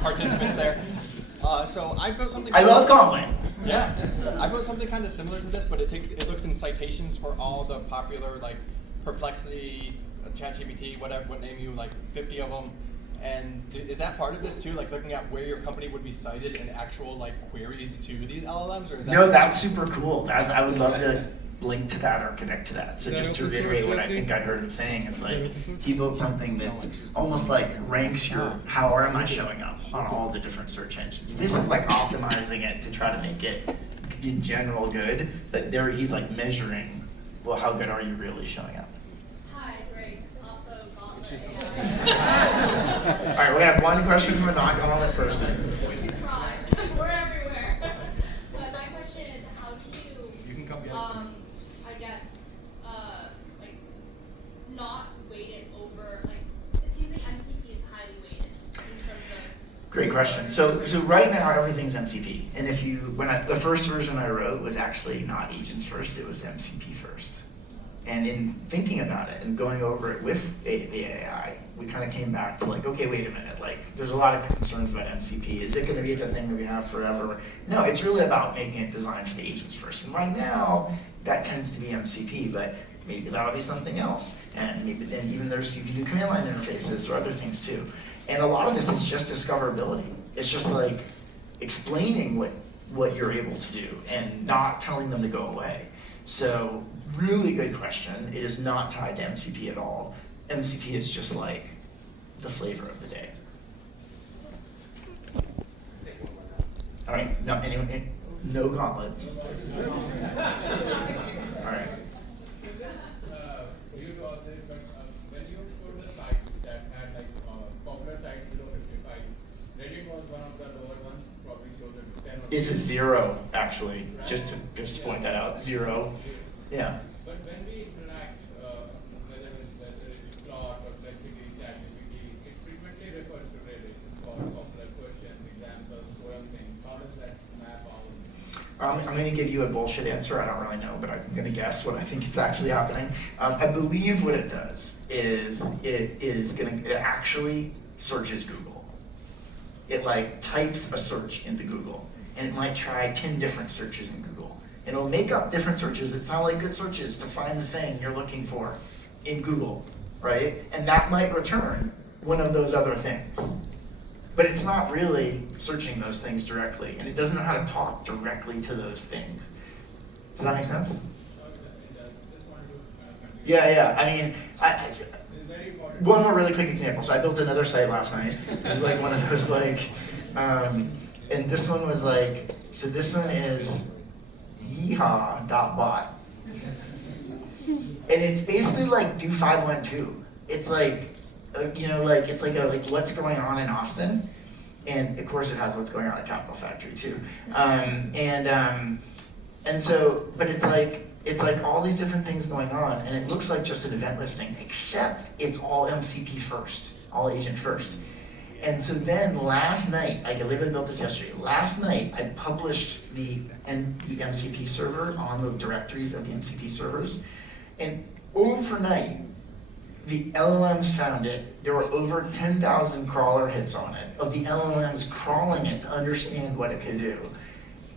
participants there. So I built something. I love Gauntlet. Yeah, I wrote something kind of similar to this, but it looks in citations for all the popular like Perplexity, ChatGPT, whatever, what name you like, 50 of them. And is that part of this too, like looking at where your company would be cited in actual like queries to these LLMs, or is that? No, that's super cool. I would love to link to that or connect to that. So just to reiterate what I think I heard him saying is like he built something that's almost like ranks your how am I showing up on all the different search engines. This is like optimizing it to try to make it in general good, but there he's like measuring, well, how good are you really showing up? Hi, Grace. Also Gauntlet. All right, we have one question from a non-Gauntlet person. Try. We're everywhere. But my question is, how do You can come get it. I guess, like, not weight it over, like, it seems like MCP is highly weighted in terms of. Great question. So right now everything's MCP, and if you the first version I wrote was actually not agents first, it was MCP first. And in thinking about it and going over it with the AI, we kind of came back to like, okay, wait a minute, like there's a lot of concerns about MCP. Is it going to be the thing that we have forever? No, it's really about making it designed for the agents first. And right now, that tends to be MCP, but maybe that'll be something else. And maybe then even you can do command line interfaces or other things too. And a lot of this is just discoverability. It's just like explaining what you're able to do and not telling them to go away. So really good question. It is not tied to MCP at all. MCP is just like the flavor of the day. All right, no gauntlets. All right. When you showed the sites that had like popular sites below 55, Reddit was one of the lower ones, probably closer to 10 or It's a 0 actually, just to point that out, 0. Yeah. But when we interact, whether it's Plot or Flexity, ChatGPT, it frequently refers to Reddit for popular questions, examples, forum things. How does that map out? I'm going to give you a bullshit answer. I don't really know, but I'm going to guess what I think is actually happening. I believe what it does is it actually searches Google. It like types a search into Google, and it might try 10 different searches in Google. And it'll make up different searches that sound like good searches to find the thing you're looking for in Google, right? And that might return one of those other things. But it's not really searching those things directly, and it doesn't know how to talk directly to those things. Does that make sense? Yeah. I mean, one more really quick example. So I built another site last night. It was like one of those like, and this one was like, so this one is yeehaw.bot. And it's basically like do 512. It's like, it's like what's going on in Austin, and of course it has what's going on at Capital Factory too. And so, but it's like all these different things going on, and it looks like just an event listing, except it's all MCP first, all agent first. And so then last night, I literally built this yesterday. Last night, I published the MCP server on the directories of the MCP servers, and overnight, the LLMs found it. There were over 10,000 crawler hits on it, of the LLMs crawling it to understand what it could do.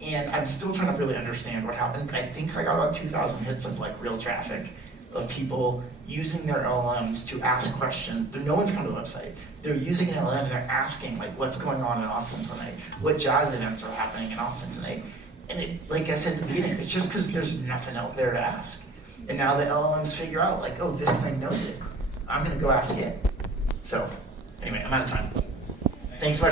And I'm still trying to really understand what happened, but I think I got about 2,000 hits of like real traffic of people using their LLMs to ask questions. No one's come to the website. They're using an LLM and they're asking like, what's going on in Austin tonight? What jazz events are happening in Austin tonight? And it, like I said at the beginning, it's just because there's nothing out there to ask. And now the LLMs figure out like, oh, this thing knows it. I'm gonna go ask it. So anyway, I'm out of time. Thanks so much.